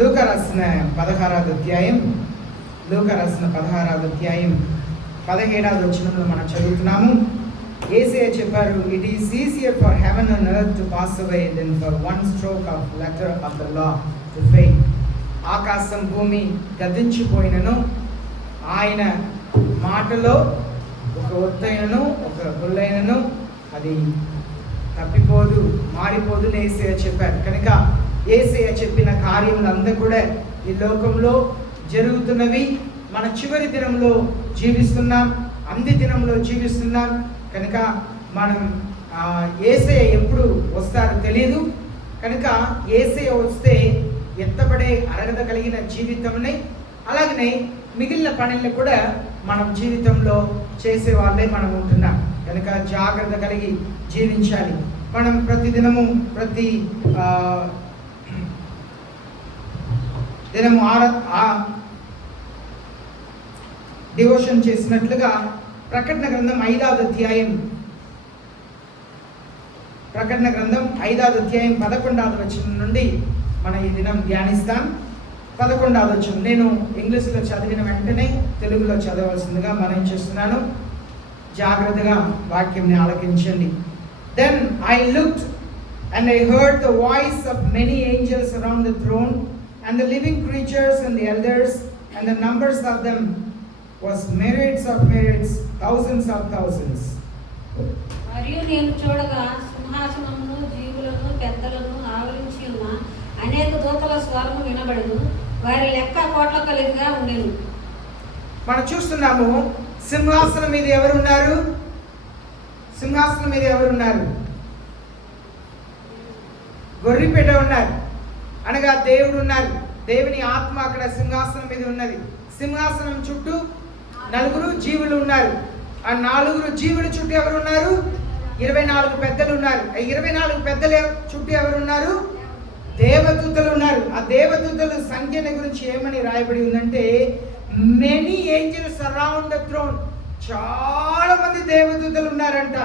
లూకా రాసిన 16వ అధ్యాయం 17వ వచనంలో మనం చదువుతున్నాము. యేసయ్య చెప్పారు, it is easier for heaven and earth to pass away than for one stroke of letter of the law to fail. ఆకాశం భూమి గతించిపోయినను ఆయన మాటలో ఒక ఒత్తైనను ఒక గుల్లైనను అది తప్పిపోదు, మారిపోదు అని యేసయ్య చెప్పారు. కనుక యేసయ్య చెప్పిన కార్యములంతా కూడా ఈ లోకంలో జరుగుతున్నవి. మన చివరి దినంలో జీవిస్తున్నాం, అంత్య దినంలో జీవిస్తున్నాం. కనుక మనం యేసయ్య ఎప్పుడు వస్తారో తెలియదు. కనుక యేసయ్య వస్తే ఎత్తబడే అర్హత కలిగిన జీవితంని, అలాగనే మిగిలిన పనులను కూడా మనం జీవితంలో చేసే వాళ్ళే మనం ఉంటున్నాం. కనుక జాగ్రత్త కలిగి జీవించాలి. మనం ప్రతి దినము డివోషన్ చేసినట్లుగా ప్రకటన గ్రంథం 5వ అధ్యాయం 11వ వచనం నుండి మనం ఈ దినం ధ్యానిస్తాం. 11వ వచనం నేను ఇంగ్లీష్లో చదివిన వెంటనే తెలుగులో చదవలసిందిగా మనం చేస్తున్నాను. జాగ్రత్తగా వాక్యంని ఆలకించండి. Then I looked and I heard the voice of many angels around the throne and the living creatures and the elders, and the numbers of them was myriads of myriads, thousands of thousands. మరియు నేను చూడగా సింహాసనమును జీవులను పెద్దలను ఆవరించి ఉన్న అనేక దూతల స్వరము వినబడెను. వారి లెక్క కోట్ల కొలదిగా ఉండెను. మనం చూస్తున్నాము సింహాసనం మీద ఎవరున్నారు? సింహాసనం మీద ఎవరున్నారు? గొర్రెపిట్ట ఉన్నారు, అనగా దేవుడు ఉన్నారు. దేవుని ఆత్మ అక్కడ సింహాసనం మీద ఉన్నది. సింహాసనం చుట్టూ 4 జీవులు ఉన్నారు. ఆ 4 జీవుల చుట్టూ ఎవరున్నారు? 24 పెద్దలు ఉన్నారు. ఆ 24 పెద్దల చుట్టూ ఎవరున్నారు? దేవదూతలు ఉన్నారు. ఆ దేవదూతల సంఖ్యని గురించి ఏమని రాయబడి ఉందంటే, many angels around the throne. చాలా మంది దేవదూతలు ఉన్నారంట.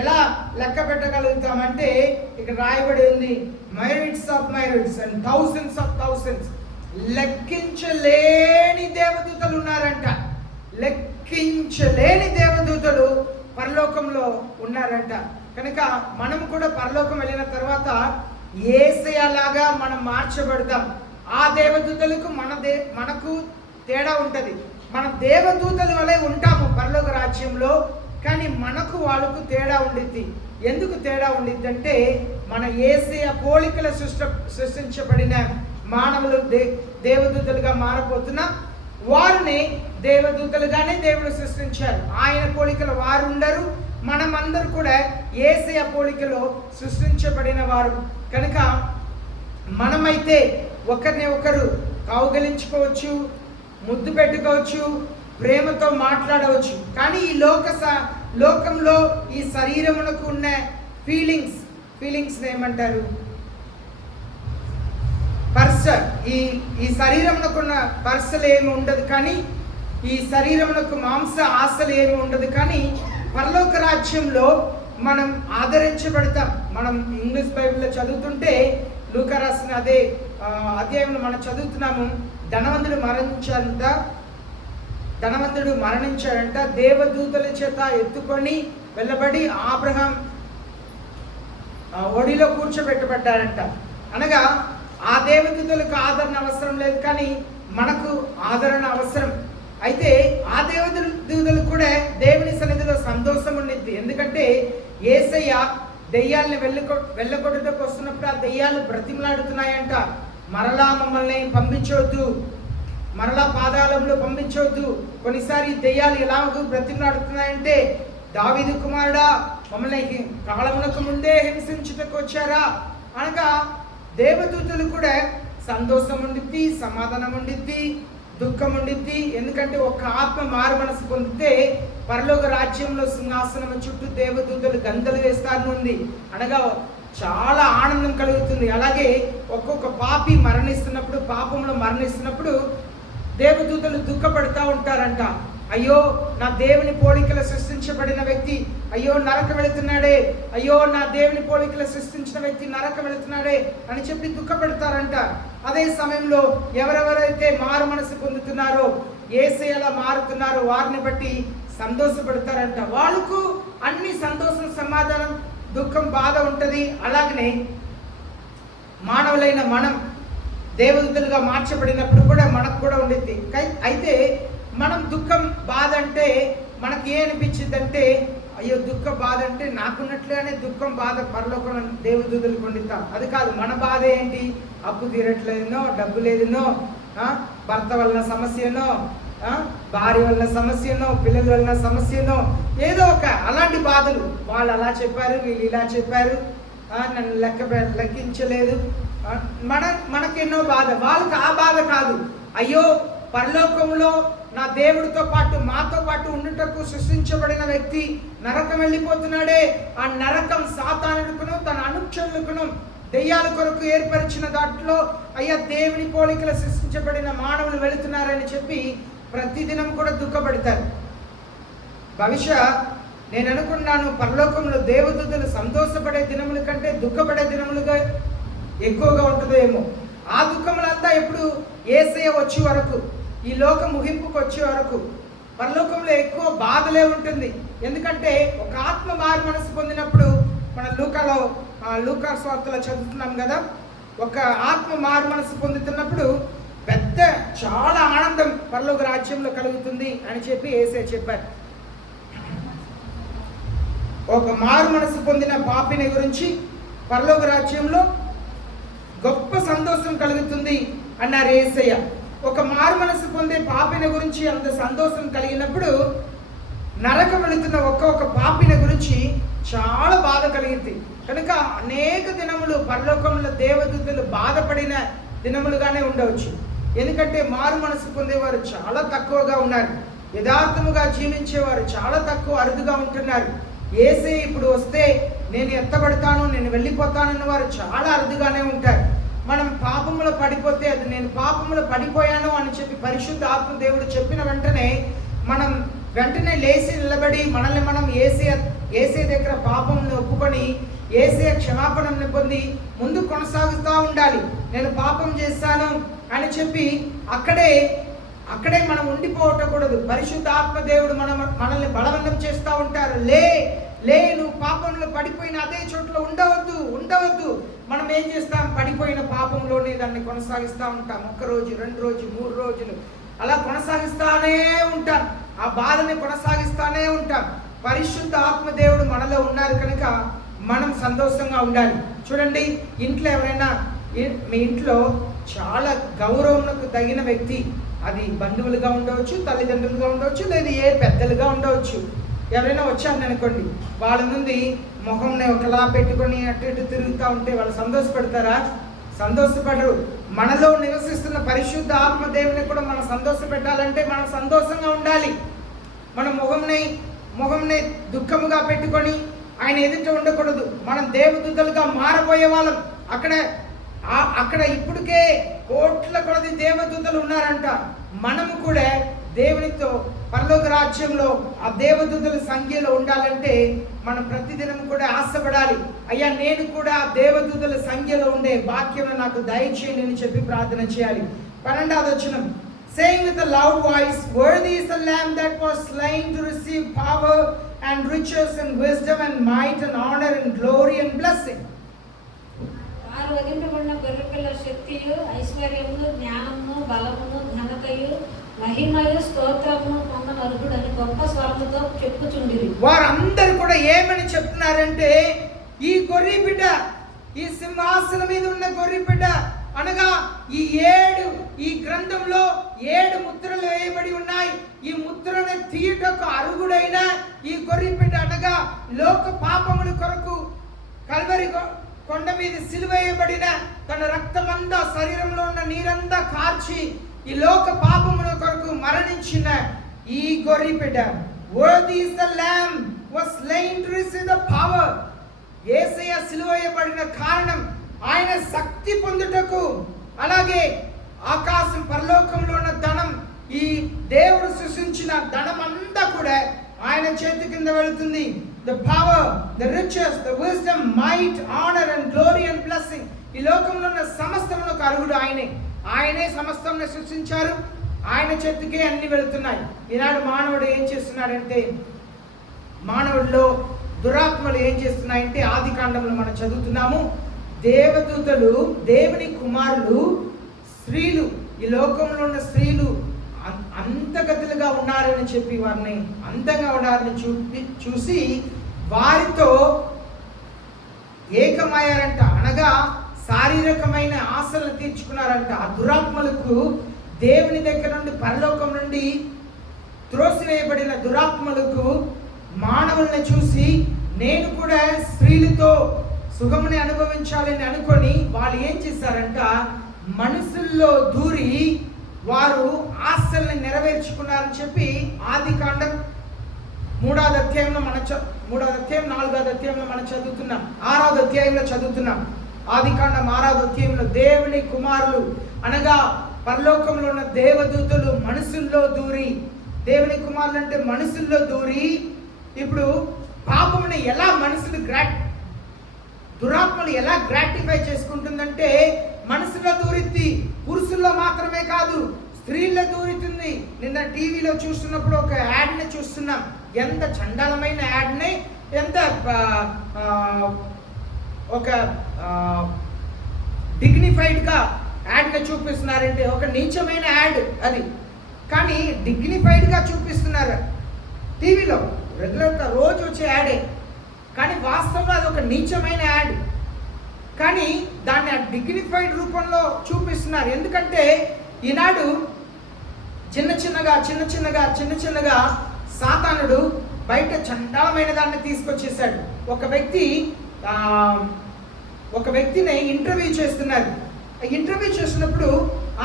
ఎలా లెక్క పెట్టగలుగుతామంటే ఇక్కడ రాయబడి ఉంది, myriads of myriads and thousands of thousands. లెక్కించలేని దేవదూతలు ఉన్నారంట. లెక్కించలేని దేవదూతలు పరలోకంలో ఉన్నారంట. కనుక మనం కూడా పరలోకం వెళ్ళిన తర్వాత యేసయ్యలాగా మనం మార్చబడతాం. ఆ దేవదూతలకు మనకు తేడా ఉంటుంది. మన దేవదూతల వలె ఉంటాము పరలోక రాజ్యంలో, కానీ మనకు వాళ్ళకు తేడా ఉండిద్ది. ఎందుకు తేడా ఉండిద్ది అంటే, మన యేసయ్య పోలికల సృష్టించబడిన మానవులు దేవదూతలుగా మారబోతున్నాం. వారిని దేవదూతలుగానే దేవుడు సృష్టించారు. ఆయన పోలికలు వారు ఉండరు. మనమందరూ కూడా యేసయ్య పోలికలో సృష్టించబడిన వారు. కనుక మనమైతే ఒకరిని ఒకరు కౌగలించుకోవచ్చు, ముద్దు పెట్టుకోవచ్చు, ప్రేమతో మాట్లాడవచ్చు. కానీ ఈ లోకంలో ఈ శరీరమునకు ఉన్న ఫీలింగ్స్ ఏమంటారు? ఈ శరీరమునకు ఉన్న పర్సలు ఏమి ఉండదు, కానీ ఈ శరీరమునకు మాంస ఆశలు ఏమి ఉండదు. కానీ పరలోక రాజ్యంలో మనం ఆదరించబడతాం. మనం ఇంగ్లీష్ బైబిల్లో చదువుతుంటే లూకా రాసిన అదే అధ్యాయంలో మనం చదువుతున్నాము, ధనవంతుడు మరణించాడంట. దేవదూతల చేత ఎత్తుకొని వెళ్ళబడి అబ్రహాం ఒడిలో కూర్చోబెట్టబడ్డారంట. అనగా ఆ దేవదూతలకు ఆదరణ అవసరం లేదు, కానీ మనకు ఆదరణ అవసరం. అయితే ఆ దేవదూతలు కూడా దేవుని సన్నిధిలో సంతోషం ఉండిద్ది. ఎందుకంటే యేసయ్య దెయ్యాలని వెళ్ళగొట్టుటకు వస్తున్నప్పుడు ఆ దెయ్యాలు బ్రతిమలాడుతున్నాయంట, మరలా మమ్మల్ని పంపించవద్దు, మరలా పాదాళంలో పంపించవద్దు. కొన్నిసారి దెయ్యాలు ఎలాగూ బ్రతిమలాడుతున్నాయంటే, దావీదు కుమారుడా మమ్మల్ని కాలమునకు ముందే హింసించుటకు వచ్చారా అనగా దేవదూతలు కూడా సంతోషం ఉండిద్ది, సమాధానం ఉండిద్ది, దుఃఖం ఉండిద్ది. ఎందుకంటే ఒక ఆత్మ మారు మనసు పొందితే పరలోక రాజ్యంలో సింహాసనం చుట్టూ దేవదూతలు గంతలు వేస్తారు ఉంది, అనగా చాలా ఆనందం కలుగుతుంది. అలాగే ఒక్కొక్క పాపి మరణిస్తున్నప్పుడు, పాపంలో మరణిస్తున్నప్పుడు దేవదూతలు దుఃఖపడుతూ ఉంటారంట. అయ్యో నా దేవుని పోలికలు సృష్టించబడిన వ్యక్తి అయ్యో నరకం వెళుతున్నాడే, అయ్యో నా దేవుని పోలికలు సృష్టించిన వ్యక్తి నరకం వెళుతున్నాడే అని చెప్పి దుఃఖపెడతారంట. అదే సమయంలో ఎవరెవరైతే మారు మనసు పొందుతున్నారో, యేసయ్యలా మారుతున్నారో వారిని బట్టి సంతోషపడతారంట. వాళ్ళకు అన్ని సంతోషం, సమాధానం, దుఃఖం, బాధ ఉంటుంది. అలాగనే మానవులైన మనం దేవదూతలుగా మార్చబడినప్పుడు కూడా మనకు కూడా ఉండిద్ది. అయితే మనం దుఃఖం, బాధ అంటే మనకి ఏ అనిపించింది అంటే, అయ్యో దుఃఖ బాధ అంటే నాకున్నట్లుగానే దుఃఖం, బాధ పరలోకం దేవదూతలు పొందుతాం. అది కాదు. మన బాధ ఏంటి? అప్పు తీరట్లేదనో, డబ్బు లేదనో, భర్త వలన సమస్యనో, భార్య వలన సమస్యనో, పిల్లల వలన సమస్యనో, ఏదో ఒక అలాంటి బాధలు. వాళ్ళు అలా చెప్పారు, వీళ్ళు ఇలా చెప్పారు, నన్ను లెక్కించలేదు, మనకెన్నో బాధ. వాళ్ళకి ఆ బాధ కాదు. అయ్యో పరలోకంలో నా దేవుడితో పాటు మాతో పాటు ఉండుటకు సృష్టించబడిన వ్యక్తి నరకం వెళ్ళిపోతున్నాడే, ఆ నరకం సాతానుడుకును తన అనుచరులకును దెయ్యాల కొరకు ఏర్పరిచిన దాంట్లో అయ్యా దేవుని పోలికలు సృష్టించబడిన మానవులు వెళుతున్నారని చెప్పి ప్రతిదినం కూడా దుఃఖపడతారు. బహుశా నేను అనుకున్నాను పరలోకంలో దేవదూతలు సంతోషపడే దినముల కంటే దుఃఖపడే దినములుగా ఎక్కువగా ఉంటుందేమో. ఆ దుఃఖములంతా ఎప్పుడు యేసయ్య వచ్చే వరకు, ఈ లోకం ముగింపుకు వచ్చే వరకు పరలోకంలో ఎక్కువ బాధలే ఉంటుంది. ఎందుకంటే ఒక ఆత్మ మారు మనసు పొందినప్పుడు, మన లూకా స్వార్తలో చదువుతున్నాం కదా, ఒక ఆత్మ మారు మనసు పొందుతున్నప్పుడు పెద్ద చాలా ఆనందం పరలోక రాజ్యంలో కలుగుతుంది అని చెప్పి యేసయ్య చెప్పారు. ఒక మారు మనసు పొందిన పాపిని గురించి పరలోక రాజ్యంలో గొప్ప సంతోషం కలుగుతుంది అన్నారు యేసయ్య. ఒక మారు మనసు పొందే పాపిని గురించి అంత సంతోషం కలిగినప్పుడు నరకం వెళుతున్న ఒక్కొక్క పాపిని గురించి చాలా బాధ కలిగింది. కనుక అనేక దినములు పరలోకంలో దేవదూతలు బాధపడిన దినములుగానే ఉండవచ్చు. ఎందుకంటే మారు మనసు పొందేవారు చాలా తక్కువగా ఉన్నారు. యథార్థముగా జీవించేవారు చాలా తక్కువ, అరుదుగా ఉంటున్నారు. యేసయ్య ఇప్పుడు వస్తే నేను ఎత్తబడతాను, నేను వెళ్ళిపోతానన్న వారు చాలా అరుదుగానే ఉంటారు. మనం పాపంలో పడిపోతే అది నేను పాపంలో పడిపోయాను అని చెప్పి పరిశుద్ధ ఆత్మ దేవుడు చెప్పిన వెంటనే మనం వెంటనే లేచి నిలబడి మనల్ని మనం యేసయ్య దగ్గర పాపంని ఒప్పుకొని యేసయ్య క్షమాపణను పొంది ముందు కొనసాగుతూ ఉండాలి. నేను పాపం చేశాను అని చెప్పి అక్కడే మనం ఉండిపోవటకూడదు. పరిశుద్ధ ఆత్మ దేవుడు మనల్ని బలవంతం చేస్తూ ఉంటారు. లే నువ్వు పాపంలో పడిపోయిన అదే చోట్ల ఉండవద్దు. మనం ఏం చేస్తాం? పడిపోయిన పాపంలోనే దాన్ని కొనసాగిస్తూ ఉంటాం. 1 రోజు, 2 రోజు, 3 రోజులు అలా కొనసాగిస్తానే ఉంటాం. ఆ బాధని కొనసాగిస్తానే ఉంటాం. పరిశుద్ధ ఆత్మ దేవుడు మనలో ఉన్నారు కనుక మనం సంతోషంగా ఉండాలి. చూడండి, ఇంట్లో ఎవరైనా, మీ ఇంట్లో చాలా గౌరవంకు తగిన వ్యక్తి, అది బంధువులుగా ఉండవచ్చు, తల్లిదండ్రులుగా ఉండవచ్చు, లేదా ఏ పెద్దలుగా ఉండవచ్చు, ఎవరైనా వచ్చారని అనుకోండి, వాళ్ళ నుండి మొహంని ఒకలా పెట్టుకొని అటు ఇటు తిరుగుతూ ఉంటే వాళ్ళు సంతోషపడతారా? సంతోషపడరు. మనలో నివసిస్తున్న పరిశుద్ధ ఆత్మ దేవుని కూడా మనం సంతోషపెట్టాలంటే మనం సంతోషంగా ఉండాలి. మన మొహంని దుఃఖముగా పెట్టుకొని ఆయన ఎదుట ఉండకూడదు. మనం దేవదూతలుగా మారబోయే వాళ్ళం. అక్కడ ఇప్పటికే కోట్ల కొలది దేవదూతలు ఉన్నారంట. మనము కూడా దేవునితో పరలోక రాజ్యంలో ఆ దేవదూతల సంఖ్యలో ఉండాలంటే మనం ప్రతిదినం కూడా ఆశపడాలి. అయ్యా నేను కూడా దేవదూతల సంఖ్యలో ఉండే భాగ్యం నాకు దయచేయండి అని చెప్పి ప్రార్థన చేయాలి. 12వ వచనం, saying with a loud voice, worthy is the lamb that was slain to receive power and riches and wisdom and might and honor and glory and blessing. వారు వధింపబడిన గొర్రెపిల్ల శక్తియు, ఐశ్వర్యమును, జ్ఞానమును, బలమును, ఘనతయు, మహిమయు, స్తోత్రమును పొందని అర్హుడని గొప్ప స్వరముతో చెప్పుచుండిరి. వారందరూ కూడా ఏమని చెప్తున్నారంటే, ఈ గొర్రె బిడ్డ, ఈ సింహాసనం మీద ఉన్న గొర్రె బిడ్డ అనగా ఈ గ్రంథంలో 7 ముద్రలు వేయబడి ఉన్నాయి. ఈ ముద్రను తీయుటకు అర్హుడైన ఈ గొర్రె బిడ్డ అనగా లోక పాపముల కొరకు కల్వరి కొండ మీద సిలువేయబడిన, తన రక్తమంతా శరీరంలో ఉన్న నీరంతా కార్చి ఈ లోక పాపముల కొరకు మరణించిన ఈ గొర్రె బిడ్డ, worthy is the lamb was slain to receive the power. యేసయ్య సిలువేయబడిన కారణం ఆయన శక్తి పొందుటకు, అలాగే ఆకాశం పరలోకంలో ఉన్న ధనం ఈ దేవుడు సృష్టించిన ధనం అంతా కూడా ఆయన చేతి కింద వెళుతుంది. The power, the riches, the wisdom, might, honour and glory and blessing, ఈ లోకంలో ఉన్న సమస్తమునకు అర్హుడు ఆయనే. ఆయనే సమస్తం సృష్టించారు, ఆయన చేతికే అన్ని వెళుతున్నాయి. ఈనాడు మానవుడు ఏం చేస్తున్నాడంటే, మానవుడిలో దురాత్మలు ఏం చేస్తున్నాయంటే, ఆది కాండంలో మనం చదువుతున్నాము, దేవదూతలు, దేవుని కుమారులు, స్త్రీలు, ఈ లోకంలో ఉన్న స్త్రీలు అంతగతులుగా ఉన్నారని చెప్పి, వారిని అందంగా ఉన్నారని చూసి వారితో ఏకమయ్యారంట. అనగా శారీరకమైన ఆశలను తీర్చుకున్నారంట. ఆ దురాత్మలకు దేవుని దగ్గర నుండి, పరలోకం నుండి త్రోసివేయబడిన దురాత్మలకు మానవుల్ని చూసి నేను కూడా స్త్రీలతో సుఖముని అనుభవించాలని అనుకొని వాళ్ళు ఏం చేశారంట, మనసుల్లో దూరి వారు ఆశల్ని నెరవేర్చుకున్నారని చెప్పి ఆది కాండం 3వ అధ్యాయంలో 3వ అధ్యాయం 4వ అధ్యాయంలో మనం చదువుతున్నాం. 6వ అధ్యాయంలో చదువుతున్నాం. ఆది కాండం 6వ అధ్యాయంలో దేవుని కుమారులు అనగా పరలోకంలో ఉన్న దేవదూతలు మనసుల్లో దూరి, దేవుని కుమారులు అంటే మనసుల్లో దూరి, ఇప్పుడు పాపముని ఎలా మనసులు దురాత్మలు ఎలా గ్రాటిఫై చేసుకుంటుందంటే, మనసులో దూరిద్ది. పురుషుల్లో మాత్రమే కాదు, స్త్రీల్లో దూరుతుంది. నిన్న టీవీలో చూస్తున్నప్పుడు ఒక యాడ్ని చూస్తున్నాం. ఎంత చండాలమైన యాడ్ని, ఎంత ఒక డిగ్నిఫైడ్గా యాడ్ని చూపిస్తున్నారంటే, ఒక నీచమైన యాడ్ అది, కానీ డిగ్నిఫైడ్గా చూపిస్తున్నారు టీవీలో. రెగ్యులర్గా రోజు వచ్చే యాడే, కానీ వాస్తవంలో అది ఒక నీచమైన యాడ్. కానీ దాన్ని ఆ డిగ్నిఫైడ్ రూపంలో చూపిస్తున్నారు. ఎందుకంటే ఈనాడు చిన్న చిన్నగా సాతానుడు బయట చండాలమైన దాన్ని తీసుకొచ్చేసాడు. ఒక వ్యక్తిని ఇంటర్వ్యూ చేస్తున్నారు. ఇంటర్వ్యూ చేస్తున్నప్పుడు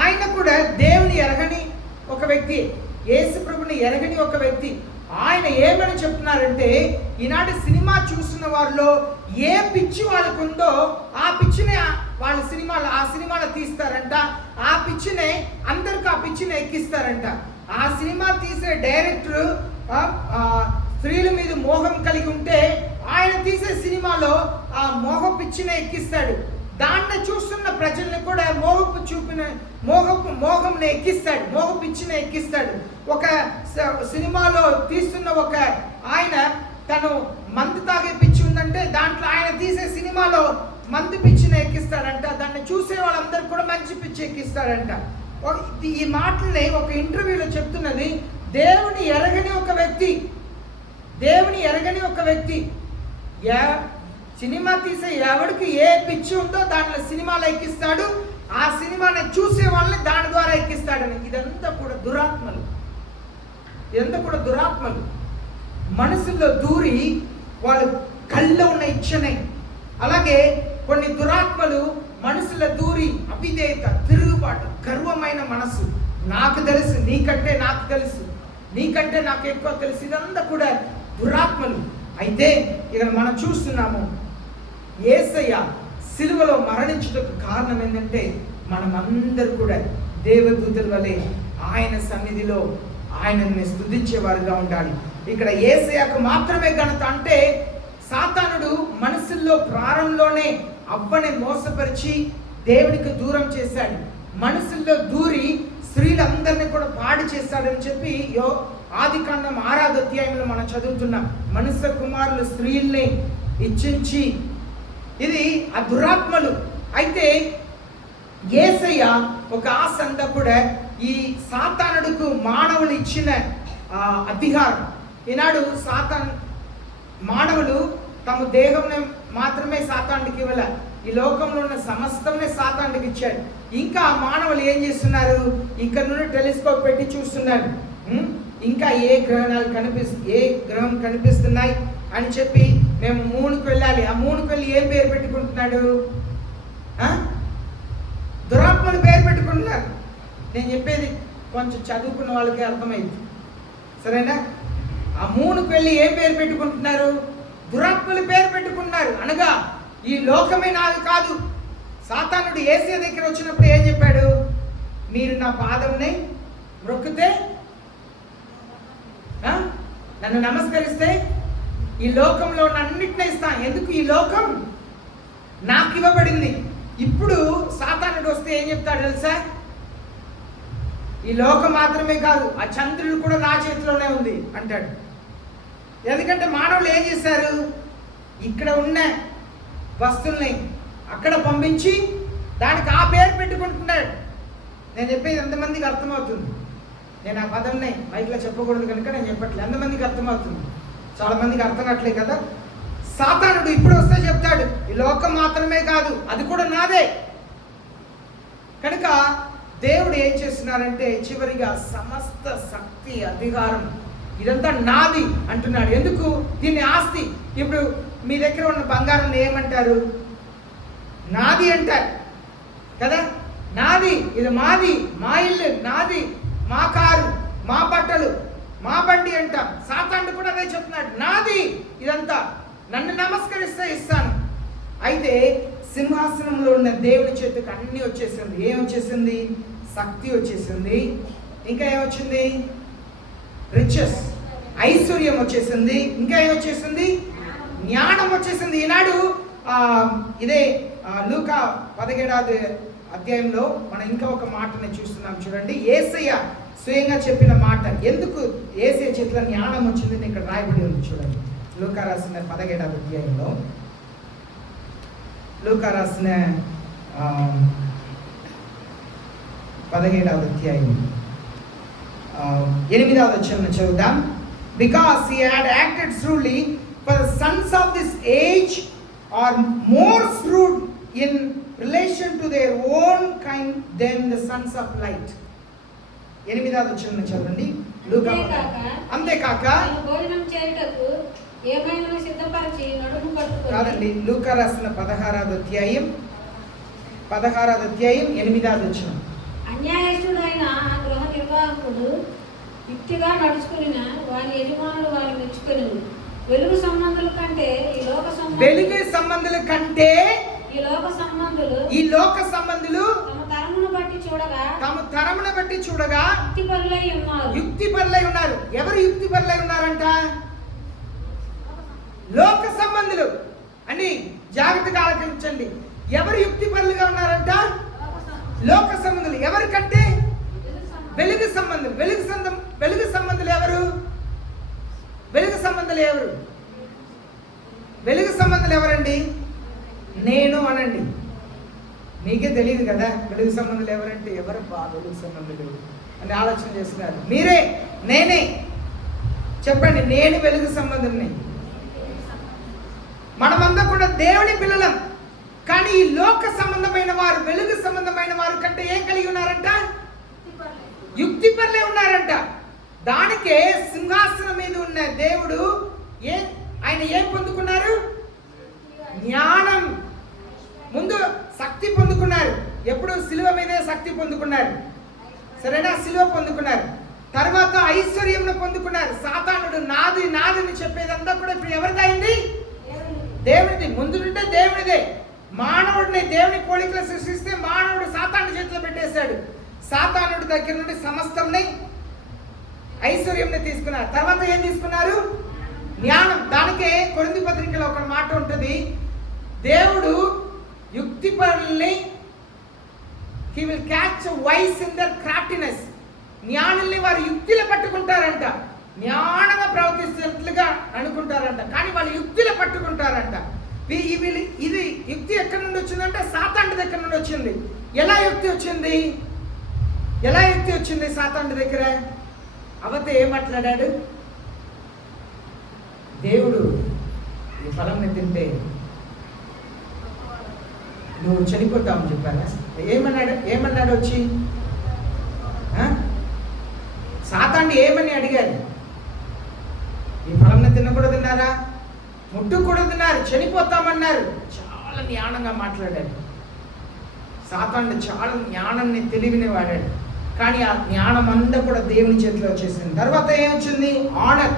ఆయన కూడా దేవుని ఎరగని ఒక వ్యక్తి, యేసు ప్రభుని ఎరగని ఒక వ్యక్తి. ఆయన ఏమని చెప్తున్నారంటే, ఈనాడు సినిమా చూస్తున్న వారిలో ఏ పిచ్చి వాళ్ళకు ఉందో ఆ పిచ్చిని వాళ్ళ సినిమాలో తీస్తారంట. ఆ పిచ్చిని అందరికి ఆ పిచ్చిని ఎక్కిస్తారంట. ఆ సినిమా తీసే డైరెక్టర్ స్త్రీల మీద మోహం కలిగి ఉంటే ఆయన తీసే సినిమాలో ఆ మోహ పిచ్చిని ఎక్కిస్తాడు. దాన్ని చూస్తున్న ప్రజల్ని కూడా మోహంని ఎక్కిస్తాడు, మోహ పిచ్చిని ఎక్కిస్తాడు. ఒక సినిమాలో తీస్తున్న ఒక ఆయన తను మందు తాగే పిచ్చి ఉందంటే దాంట్లో ఆయన తీసే సినిమాలో మందు పిచ్చిని ఎక్కిస్తాడంట. దాన్ని చూసే వాళ్ళందరూ కూడా మంచి పిచ్చి ఎక్కిస్తాడంట. ఈ మాటల్ని ఒక ఇంటర్వ్యూలో చెప్తున్నది దేవుని ఎరగని ఒక వ్యక్తి సినిమా తీసే ఎవరికి ఏ పిచ్చి ఉందో దాంట్లో సినిమాలో ఎక్కిస్తాడు. ఆ సినిమాని చూసే వాళ్ళని దాని ద్వారా ఎక్కిస్తాడని. ఇదంతా కూడా దురాత్మలు మనసుల్లో దూరి వాళ్ళు కళ్ళలో ఉన్న ఇచ్చనే. అలాగే కొన్ని దురాత్మలు మనసులో దూరి అవిధేయత, తిరుగుబాటు, గర్వమైన మనసు, నాకు తెలుసు, నీకంటే నాకు తెలుసు, నీకంటే నాకు ఎక్కువ తెలుసు, ఇదంతా కూడా దురాత్మలు. అయితే ఇక్కడ మనం చూస్తున్నాము, యేసయ్య సిలువలో మరణించుటకు కారణం ఏంటంటే, మనమందరూ కూడా దేవదూతల వలె ఆయన సన్నిధిలో ఆయనని స్తుతించేవారుగా ఉండాలి. ఇక్కడ యేసయ్యకు మాత్రమే ఘనత. అంటే సాతానుడు మనసుల్లో ప్రారంభంలోనే అవ్వని మోసపరిచి దేవునికి దూరం చేశాడు. మనసుల్లో దూరి స్త్రీలందరినీ కూడా పాడు చేశాడని చెప్పి ఆది కాండం 6వ అధ్యాయంలో మనం చదువుతున్నాం. మనుష్య కుమారులు స్త్రీల్ని ఇచ్చించి, ఇది ఆ దురాత్మలు. అయితే యేసయ్య ఒక ఆశ అంతా కూడా ఈ సాతానుడికి మానవులు ఇచ్చిన అధికారం. ఈనాడు మానవులు తమ దేహంని మాత్రమే సాతానుడికి ఇవ్వలే, ఈ లోకంలో ఉన్న సమస్తమే సాతానుడికి ఇచ్చాడు. ఇంకా మానవులు ఏం చేస్తున్నారు, ఇక్కడ నుండి టెలిస్కోప్ పెట్టి చూస్తున్నారు. ఇంకా ఏ గ్రహం కనిపిస్తున్నాయి అని చెప్పి మేము మూనుకు వెళ్ళాలి. ఆ మూనుకు వెళ్ళి ఏం పేరు పెట్టుకుంటున్నాడు, దురాత్మలు పేరు పెట్టుకుంటున్నారు. నేను చెప్పేది కొంచెం చదువుకున్న వాళ్ళకి అర్థమైంది, సరేనా? ఆ మూనుకు వెళ్ళి ఏం పేరు పెట్టుకుంటున్నారు, దురాత్మలు పేరు పెట్టుకుంటున్నారు. అనగా ఈ లోకమే నాది కాదు. సాతానుడు యేసయ్య దగ్గర వచ్చినప్పుడు ఏం చెప్పాడు, మీరు నా పాదంని మొక్కితే నన్ను నమస్కరిస్తే ఈ లోకంలో ఉన్న అన్నిటినీ ఇస్తాను. ఎందుకు? ఈ లోకం నాకు ఇవ్వబడింది. ఇప్పుడు సాతానుడు వస్తే ఏం చెప్తాడు తెలుసా? ఈ లోకం మాత్రమే కాదు, ఆ చంద్రుడు కూడా నా చేతిలోనే ఉంది అంటాడు. ఎందుకంటే మానవులు ఏం చేశారు? ఇక్కడ ఉన్న వస్తువుల్ని అక్కడ పంపించి దానికి ఆ పేరు పెట్టుకుంటున్నాడు. నేను చెప్పేది ఎంతమందికి అర్థమవుతుంది? నేను ఆ పదంని మైక్లో చెప్పకూడదు కనుక నేను చెప్పట్లేదు. ఎంతమందికి అర్థమవుతుంది? చాలా మందికి అర్థం కావట్లేదు కదా. సాతానుడు ఇప్పుడు వస్తే చెప్తాడు, ఈ లోకం మాత్రమే కాదు, అది కూడా నాదే. కనుక దేవుడు ఏం చేస్తున్నారంటే చివరిగా సమస్త శక్తి, అధికారం ఇదంతా నాది అంటున్నాడు. ఎందుకు? దీన్ని ఆస్తి. ఇప్పుడు మీ దగ్గర ఉన్న బంగారం ఏమంటారు? నాది అంటారు కదా. నాది, ఇది మాది, మా ఇల్లు నాది, మా కారు, మా బట్టలు, మా బండి అంటాం. సాతానుడు కూడా అదే చెప్తున్నాడు, నాది ఇదంతా, నన్ను నమస్కరిస్తే ఇస్తాను. అయితే సింహాసనంలో ఉన్న దేవుని చేతికి అన్నీ వచ్చేసింది. ఏం వచ్చేసింది? శక్తి వచ్చేసింది. ఇంకా ఏమొచ్చింది? రిచెస్, ఐశ్వర్యం వచ్చేసింది. ఇంకా ఏమొచ్చేసింది? జ్ఞానం వచ్చేసింది. ఈనాడు ఇదే లూకా 17వ అధ్యాయంలో మనం ఇంకా ఒక మాటని చూస్తున్నాం. చూడండి, యేసయ్య స్వయంగా చెప్పిన మాట. ఎందుకు యేసయ్య చేతిలో జ్ఞానం వచ్చిందని ఇక్కడ రాయబడి ఉంది. చూడండి, లూకా రాసిన 17వ అధ్యాయంలో, లూకా రాసిన 17వ అధ్యాయం 8వ వచనం చదువుదాం. Because he had acted shrewdly, for the sons of this age are more shrewd in relation to their own kind than the sons of light. 8వ వచనం చదవండి. అంతేకాక భోజనం చేయుటకు ఏమైనా సిద్ధపరిచి నడుము కట్టుకొని. కాదండి, లూకా రాసిన 16వ అధ్యాయం 8వ వచనం. అన్యాయస్తుడైన ఆ గృహ నిర్వాహకుడు యుక్తిగా నడుచుకుని వారి యజమానులు వారు మెచ్చుకొని, వెలుగు సంబంధుల కంటే ఈ లోక సంబంధులు తమ తరమును బట్టి చూడగా యుక్తిపరులై ఉన్నారు. ఎవరు యుక్తిపరులై ఉన్నారంట? లోక సంబంధులు అని జాగ్రత్తగా ఆలోచించండి. ఎవరు యుక్తిపరులుగా ఉన్నారంట? లోక సంబంధులు. ఎవరికంటే? వెలుగు సంబంధులు. వెలుగు సంబంధులు ఎవరు? వెలుగు సంబంధులు ఎవరండి? నేను అనండి. మీకే తెలియదు కదా వెలుగు సంబంధులు ఎవరంటే. ఎవరు వెలుగు సంబంధులు అని ఆలోచన చేస్తున్నారు. మీరే, నేనే. చెప్పండి, నేను వెలుగు సంబంధుల్ని. మనమంతా కూడా దేవుని పిల్లలం. కానీ ఈ లోక సంబంధమైన వారు, వెలుగు సంబంధమైన వారు కంటే ఏం కలిగి ఉన్నారంట? యుక్తిపరులే ఉన్నారంట. దానికే సింహాసనం మీద ఉన్న దేవుడు ఆయన ఏం పొందుకున్నారు? జ్ఞానం. ముందు శక్తి పొందుకున్నారు. ఎప్పుడు? సిలువ మీదే శక్తి పొందుకున్నారు. సరేనా? సిలువ పొందుకున్నారు. తర్వాత ఐశ్వర్యం పొందుకున్నారు. సాతానుడు నాది నాదని చెప్పేదంతా కూడా ఇప్పుడు ఎవరిదైంది? దేవుడిది. ముందు నుండే దేవుడిదే. మానవుడిని దేవుని పోలికలో సృష్టిస్తే మానవుడు సాతాను చేతిలో పెట్టేశాడు. సాతానుడి దగ్గర నుండి సమస్తంని, ఐశ్వర్యంని తీసుకున్నారు. తర్వాత ఏం తీసుకున్నారు? జ్ఞానం. దానికే కొరింథీ పత్రికలో ఒక మాట ఉంటుంది, దేవుడు యుక్తిపరుల్ని he will catch a wise in their craftiness. జ్ఞానుల్ని వారు యుక్తిలో పట్టుకుంటారంట. జ్ఞానంగా ప్రవర్తిస్తున్నట్లుగా అనుకుంటారంట, కానీ వాళ్ళు యుక్తిలో పట్టుకుంటారంట. ఇది యుక్తి ఎక్కడి నుండి వచ్చిందంటే సాతానుడి దగ్గర నుండి వచ్చింది. ఎలా యుక్తి వచ్చింది సాతానుడి దగ్గర? అవత ఏం మాట్లాడాడు? దేవుడు ఈ ఫలంని తింటే నువ్వు చనిపోతావని చెప్పారా? ఏమన్నాడు వచ్చి? సాతాన్ని ఏమని అడిగారు? ఈ ఫలంని తినకూడదన్నారా? ముట్టుకూడదన్నారు. చనిపోతామన్నారు. చాలా జ్ఞానంగా మాట్లాడాడు. సాతానుడు చాలా జ్ఞానాన్ని, తెలివిని వాడాడు. కానీ ఆ జ్ఞానం అంతా కూడా దేవుని చేతిలో వచ్చేసింది. తర్వాత ఏమొచ్చింది? ఆనర్,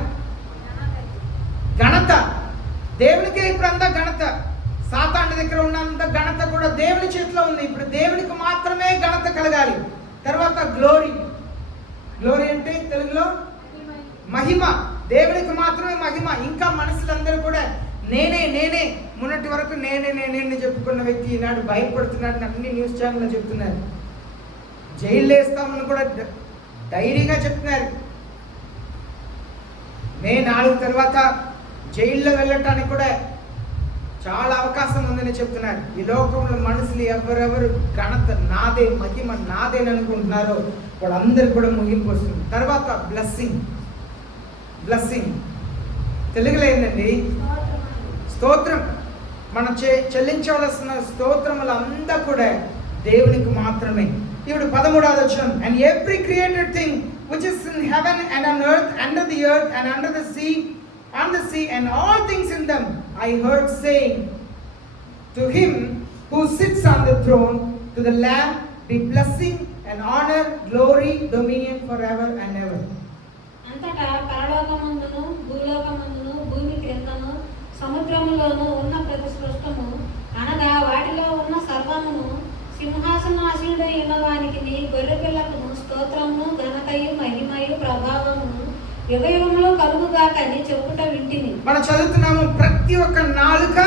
ఘనత. దేవునికే ఇప్పుడు అంతా ఘనత. సాతానుడి దగ్గర ఉన్నంత ఘనత కూడా దేవుని చేతిలో ఉంది. ఇప్పుడు దేవునికి మాత్రమే ఘనత కలగాలి. తర్వాత గ్లోరీ, గ్లోరీ అంటే తెలుగులో మహిమ. దేవునికి మాత్రమే మహిమ. ఇంకా మనుషులందరూ కూడా నేనే నేనే, మొన్నటి వరకు నేనే నేనే అని చెప్పుకున్న వ్యక్తి ఈనాడు భయపడుతున్నాడు. అన్ని న్యూస్ ఛానల్లో చెప్తున్నారు. జైలు వేస్తామని కూడా ధైర్యంగా చెప్తున్నారు. మే 4 తర్వాత జైల్లో వెళ్ళటానికి కూడా చాలా అవకాశం ఉందని చెప్తున్నారు. ఈ లోకంలో మనుషులు ఎవరెవరు ఘనత నాదే, మహిమ నాదే అని అనుకుంటున్నారో వాళ్ళందరూ కూడా ముగింపు వస్తుంది. తర్వాత బ్లెస్సింగ్. బ్లెస్సింగ్ తెలుగులో ఏంటండి? స్తోత్రం. మనం చెల్లించవలసిన స్తోత్రములంతా కూడా దేవునికి మాత్రమే. ఇప్పుడు 13వ వచనం, and every created thing which is in heaven and on earth, under the earth and under the sea, on the sea and all things in them, I heard saying, to him who sits on the throne, to the Lamb be blessing and honor, glory, dominion forever and ever. అంతటా పరలోకమందును భూలోకమందును భూమి క్రిందను సముద్రములోను ఉన్న ప్రతి సృష్టము అనగా వాటిలో ఉన్న సర్వమును సింహాసనాసీనుడై ఉన్నవానికి గొర్రెపిల్లకును స్తోత్రమును ఘనతయు మహిమయు ప్రభావమును యుగయుగములో కలుగుగాకని చెప్పుట వింటిని. మనం చదువుతున్నాము, ప్రతి ఒక్క నాలుక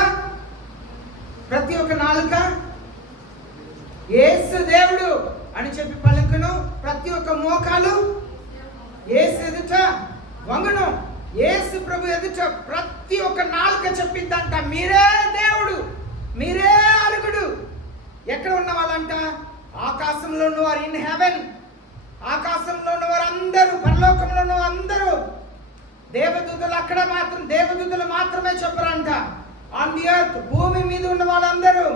యేసు దేవుడు అని చెప్పి పలుకును. ప్రతి ఒక్క మోకాలు యేసు ఎదుట వంగును. యేసు ప్రభు ఎదుట ప్రతి ఒక్క నాలుక చెప్పిందంట, మీరే దేవుడు, మీరే అలుగుడు. ఎక్కడ ఉన్న వాళ్ళంట? ఆకాశంలో ఉన్నవారు, ఇన్ హెవెన్. ఆకాశంలో ఉన్నవారు అందరూ, పరలోకంలో ఉన్న అందరూ. దేవదూతలు అక్కడ మాత్రం, దేవదూతలు మాత్రమే చెప్పరంట. ఆన్ ది ఎర్త్, భూమి మీద ఉన్న వాళ్ళందరూ.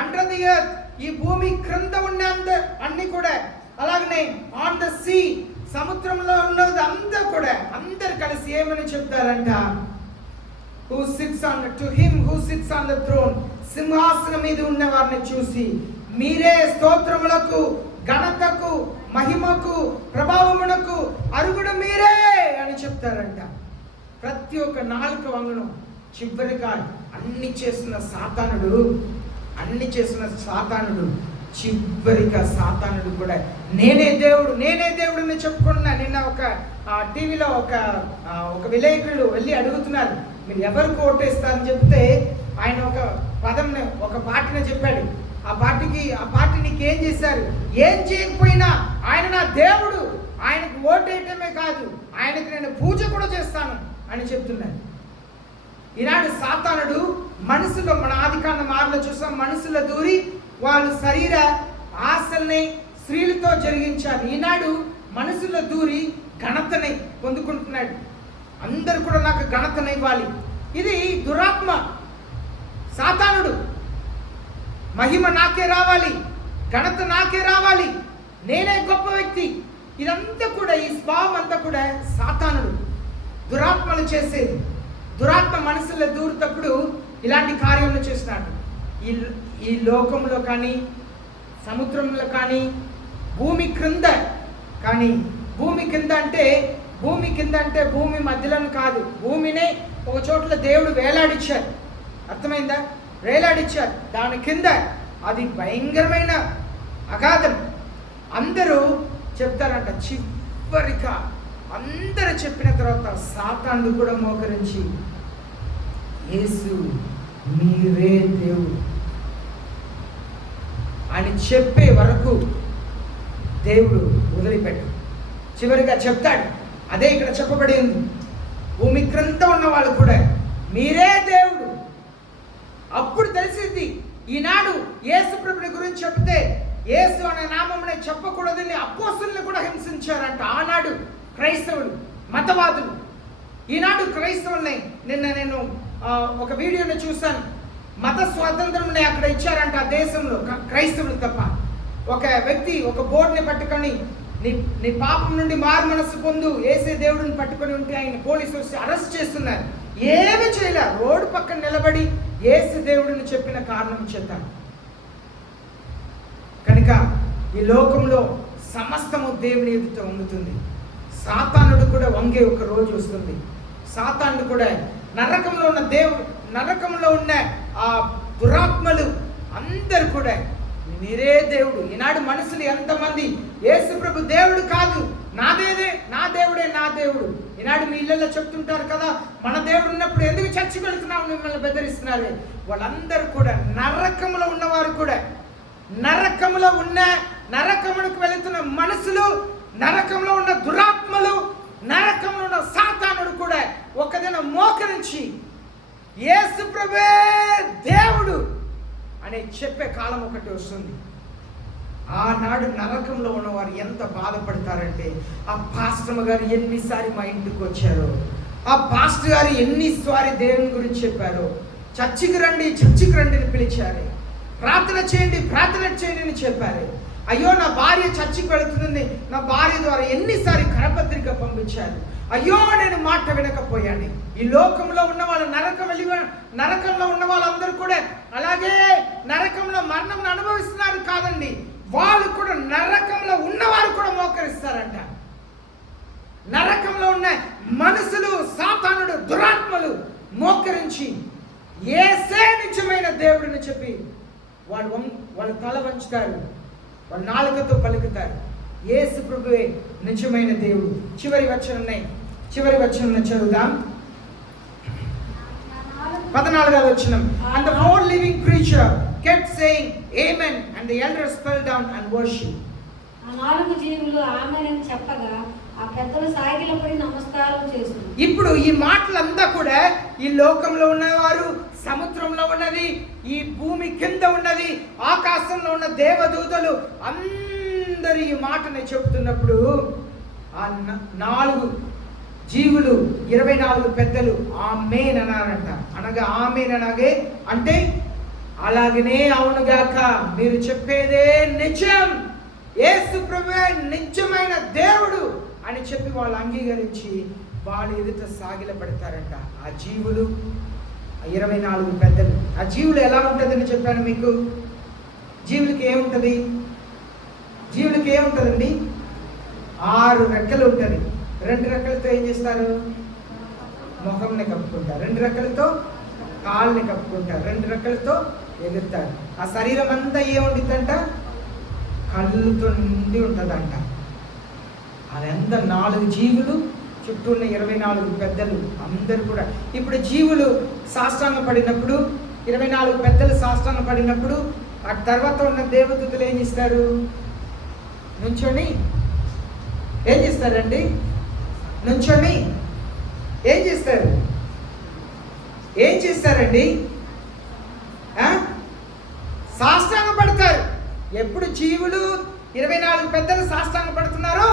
అండర్ ది ఎర్త్, ఈ భూమి క్రింద ఉన్న అన్ని కూడా. అలాగనే ఆన్ ద సీ, సముద్రంలో ఉన్నది అంతా కూడా, అందరు కలిసి ఏమని చెప్తారంట? who sits on to him who sits on the throne, సింహాసనం మీద ఉన్న వారిని చూసి, మీరే స్తోత్రములకు ఘనతకు మహిమకు ప్రభావమునకు అరుగుడు మీరే అని చెప్తారంట. ప్రతి ఒక్క నాలుక వంగును. చివరిగా అన్ని చేసిన సాతానుడు చివరిగా సాతానుడు కూడా నేనే దేవుడు అని చెప్పుకున్నా. నిన్న ఒక టీవీలో ఒక విలేకరులు వెళ్ళి అడుగుతున్నారు, మీరు ఎవరికి ఓటేస్తారని చెప్తే ఆయన ఒక పార్టీని చెప్పాడు. ఆ పార్టీ నీకు ఏం చేశారు? ఏం చేయకపోయినా ఆయన నా దేవుడు, ఆయనకు ఓటేయటమే కాదు, ఆయనకు నేను పూజ కూడా చేస్తాను అని చెప్తున్నాడు. ఈనాడు సాతానుడు మనసులో, మన ఆదికాండం 6లో చూసాం, మనసులో దూరి వాళ్ళు శరీర ఆశల్ని స్త్రీలతో జరిగించారు. ఈనాడు మనసులో దూరి ఘనతని పొందుకుంటున్నాడు. అందరు కూడా నాకు ఘనతని ఇవ్వాలి. ఇది దురాత్మ, సాతానుడు. మహిమ నాకే రావాలి, ఘనత నాకే రావాలి, నేనే గొప్ప వ్యక్తి. ఇదంతా కూడా, ఈ స్వభావం అంతా కూడా సాతానుడు, దురాత్మలు చేసేది. దురాత్మ మనసులో దూరుతప్పుడు ఇలాంటి కార్యములు చేస్తున్నాడు. ఈ లోకంలో కానీ, సముద్రంలో కానీ, భూమి క్రింద కానీ. భూమి కింద అంటే భూమి మధ్యలో కాదు. భూమినే ఒక చోట్ల దేవుడు వేలాడిచ్చారు. అర్థమైందా? వేలాడిచ్చారు. దాని కింద అది భయంకరమైన అగాధం. అందరూ చెప్తారంట. చివరిగా అందరూ చెప్పిన తర్వాత సాతానుడు కూడా మోకరించి, యేసు మీరే దేవుడు అని చెప్పే వరకు దేవుడు వదిలిపెట్టు. చివరిగా చెప్తాడు. అదే ఇక్కడ చెప్పబడి ఉంది. భూమి క్రింద ఉన్న వాళ్ళు కూడా మీరే దేవుడు. అప్పుడు తెలిసింది. ఈనాడు యేసు ప్రభుని గురించి చెప్తే యేసు అనే నామమునే చెప్పకూడదని అపోస్తలుని కూడా హింసించారంట. ఆనాడు క్రైస్తవులు, మతవాదులు. ఈనాడు క్రైస్తవుల్ని, నిన్న నేను ఒక వీడియోని చూశాను. మత స్వాతంత్రంని అక్కడ ఇచ్చారంట ఆ దేశంలో, క్రైస్తవులు తప్ప. ఒక వ్యక్తి ఒక బోర్డుని పట్టుకొని, నీ పాపం నుండి మారు మనస్సు పొందు, యేసే దేవుడిని పట్టుకొని ఉంటే ఆయన పోలీసులు వచ్చి అరెస్ట్ చేస్తున్నారు. ఏమి చేయలే, రోడ్డు పక్కన నిలబడి యేసు దేవుడిని చెప్పిన కారణం చేత. కనుక ఈ లోకంలో సమస్తము దేవుని ఎదుట వంగుతుంది. సాతానుడు కూడా వంగే ఒక రోజు వస్తుంది. సాతానుడు కూడా నరకంలో ఉన్న నరకంలో ఉన్న ఆ దురాత్మలు అందరూ కూడా మీరే దేవుడు. ఈనాడు మనుషులు ఎంతమంది యేసు ప్రభు దేవుడు కాదు, నా దేవుడే నా దేవుడు. ఈనాడు మీ ఇళ్ళల్లో చెప్తుంటారు కదా, మన దేవుడు ఉన్నప్పుడు ఎందుకు చర్చికి వెళ్తున్నావు, మిమ్మల్ని బెదిరిస్తున్నారు. వాళ్ళందరూ కూడా నరకములో ఉన్నవారు కూడా, నరకములకు వెళుతున్న మనుషులు, నరకంలో ఉన్న దురాత్మలు, నరకంలో ఉన్న సాతానుడు కూడా ఒకదిన మోకరించి యేసు ప్రభువే దేవుడు అని చెప్పే కాలం ఒకటి వస్తుంది. ఆనాడు నరకంలో ఉన్నవారు ఎంత బాధపడతారంటే, ఆ పాస్టర్ గారు ఎన్నిసారి మా ఇంటికి వచ్చారో, ఆ పాస్టర్ గారు ఎన్నిసారి దేవుని గురించి చెప్పారో, చర్చికి రండి అని పిలిచారు, ప్రార్థన చేయండి అని చెప్పారు. అయ్యో నా భార్య చర్చికి వెళుతుంది, నా భార్య ద్వారా ఎన్నిసారి కరపత్రిక పంపించారు, అయ్యో నేను మాట వినకపోయాను. ఈ లోకంలో ఉన్న వాళ్ళ నరకంలో ఉన్న వాళ్ళందరూ కూడా అలాగే నరకంలో మరణం అనుభవిస్తున్నారు కాదండి, వాళ్ళు కూడా నరకంలో ఉన్నవారు కూడా మోకరిస్తారంట. నరకంలో ఉన్న మనుషులు, సాతానుడు, దురాత్మలు మోకరించి యేసే నిజమైన దేవుడిని చెప్పి వాళ్ళు తల వంచుతారు, వాళ్ళు నాలుకతో పలుకుతారు, యేసు ప్రభువే నిజమైన దేవుడు. చివరి వచనం చదువుదాం. 14వ వచనం. And the whole living creature kept saying amen, and the elders fell down and worshipped. ఆ 4 జీవులు ఆమేన్ అని చెప్పగా ఆ పెద్దలు సాగిలపడి నమస్కారం చేశారు. ఇప్పుడు ఈ మాటలంతా కూడా ఈ లోకంలో ఉన్నవారు, సముద్రంలో ఉన్నది, ఈ భూమి కింద ఉన్నది, ఆకాశంలో ఉన్న దేవదూతలు అందరూ ఈ మాటని చెబుతున్నప్పుడు ఆ 4 జీవులు 24 పెద్దలు ఆమేన్ అన్నారంట. అనగా ఆమేన్ అనగా అంటే అలాగనే అవునుగాక, మీరు చెప్పేదే నిజం, యేసు ప్రభువే నిజమైన దేవుడు అని చెప్పి వాళ్ళు అంగీకరించి వాళ్ళు ఎదుట సాగిలపడతారంట. ఆ జీవులు 24 పెద్దలు. ఆ జీవులు ఎలా ఉంటుందని చెప్పాను మీకు. జీవులకి ఏముంటుందండి? 6 రెక్కలు ఉంటుంది. 2 రెక్కలతో ఏం చేస్తారు? ముఖంని కప్పుకుంటారు. 2 రెక్కలతో కాళ్ళని కప్పుకుంటారు. 2 రెక్కలతో ఎగురుతారు. ఆ శరీరం అంతా ఏముంటుందంట? కళ్ళుతో నిండి ఉంటుందంట. అదంతా 4 జీవులు, చుట్టూ ఉన్న 24 పెద్దలు అందరూ కూడా. ఇప్పుడు జీవులు సాష్టాంగ పడినప్పుడు, 24 పెద్దలు సాష్టాంగ పడినప్పుడు ఆ తర్వాత ఉన్న దేవదూతలు ఏం చేస్తారు? నుంచొని ఏం చేస్తారండి? నుంచొని ఏం చేస్తారండి? సాష్టాంగ పడతారు. ఎప్పుడు జీవులు 24 పెద్దలు సాష్టాంగ పడుతున్నారో